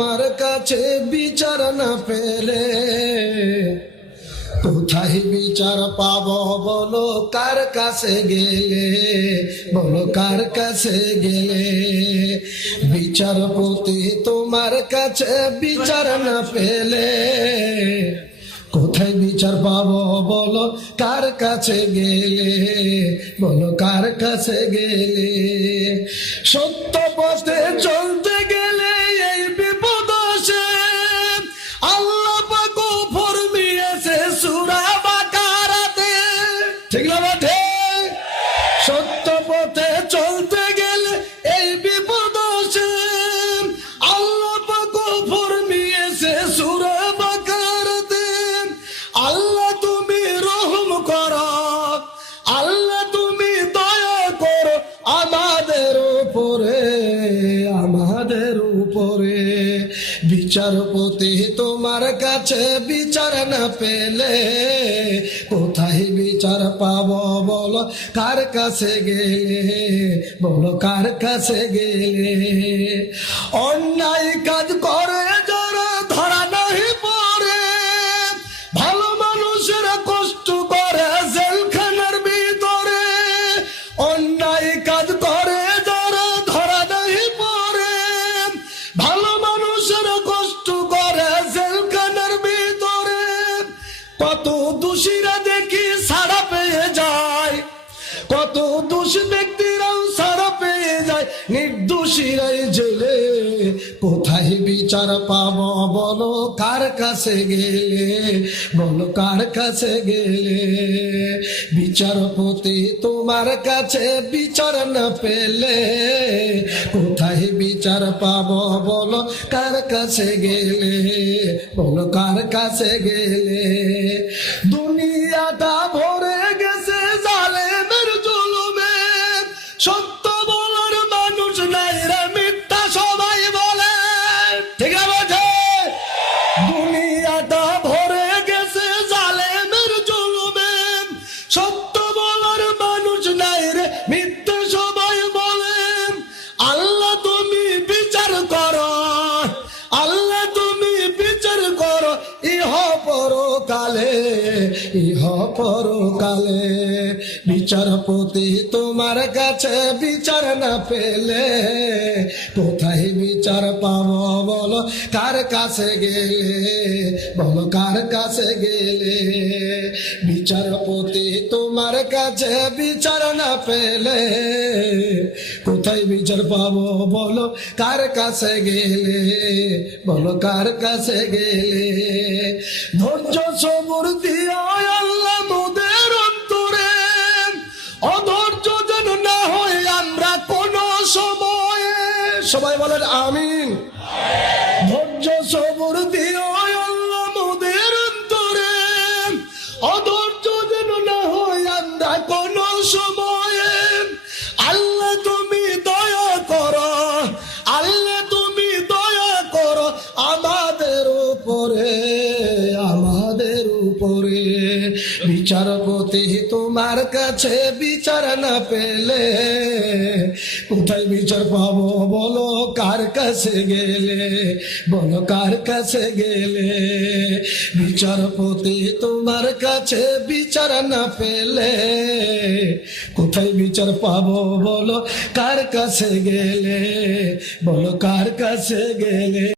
তোমার কাছে বিচার না পেলে কোথায় বিচার পাবো বলো কার কাছে গেলে, বলো কার কাছে গেলে। বিচারপতি তোমার কাছে বিচার না পেলে কোথায় বিচার পাবো বলো কার কাছে গেলে, বলো কার কাছে গেলে। সত্য পথে চলতে গেলে এই বিপদ আসে, আল্লাহ পাক ফরমিয়েছে সূরা বাকারাতে, ঠিক না বটে? সত্য পথে চলতে গেলে এই বিপদ আসে, আল্লাহ পাক ফরমিয়েছে সূরা বাকারাতে। আল্লাহ তুমি রহম করো, আল্লাহ তুমি দয়া করো আমাদের উপরে, আমাদের উপরে। বিচারপতি তোমার কাছে বিচার না পেলে কোথায় বিচার পাবো বলো কার কাছে গেলে, বলো কার কাছে গেলে। অন্যায় কাজ করে যারা ধরা নাহি পড়ে, ভালো মানুষেরা কষ্ট করে জেলখানার ভিতরে। অন্যায় কাজ করে যারা ধরা নাহি পড়ে, ভালো মানুষেরা কষ্ট করে জেলখানার ভিতরে। কত দোষীরা দেখি ছাড়া পেয়ে যায়, কত দোষী ব্যক্তিরাও ছাড়া পেয়ে যায়, নির্দোষীরাই জেলে। কোথায় বিচার পাবো বলো কার কাছে গেলে, বলো কার কাছে গেলে। বিচারপতি তোমার কাছে বিচার না পেলে কোথায় বিচার পাবো বলো কার কাছে গেলে, বলো কার কাছে গেলে। দুনিয়াটা ভরে গেছে জালেমের জুলুমে, সত্য বলার মানুষ নাই রে, মিথ্যা সবাই বলে, ঠিক আছে? দুনিয়াটা ভরে গেছে জালেমের জুলুমে, সত্য বলার মানুষ নাই রে, মিথ্যা সবাই বলে। আল্লাহ তুমি বিচার করো, আল্লাহ তুমি বিচার করো ইহ পরকালে, ইহ পরকালে। বিচারপতি তোমার কাছে বিচার না পেলে কোথায় বিচার পাবো বলো কার কাছে গেলে, বলো কার কাছে গেলে। বিচারপতি তোমার কাছে বিচার না পেলে কোথায় বিচার পাবো বলো কার কাছে গেলে, বলো কার কাছে গেলে। ধৈর্য সবর দিও আল্লাহ মোদের অন্তরে, অধৈর্য যেন না হয় আমরা কোন সময়ে, সবাই বলেন আমিন। ধৈর্য সবর দিও আল্লাহ মোদের অন্তরে, অধৈর্য যেন না হয় আমরা কোন সময়ে। আল্লাহ তুমি দয়া করো, আল্লাহ তুমি দয়া করো আমাদের উপরে, আমাদের উপরে। বিচারপতি তোমার কাছে বিচার না পেলে কোথায় বিচার পাবো বলো কার কাছে গেলে, বলো কার কাছে গেলে। বিচারপতি তোমার কাছে বিচার না পেলে কোথায় বিচার পাবো বলো কার কাছে গেলে, বলো কার কাছে গেলে।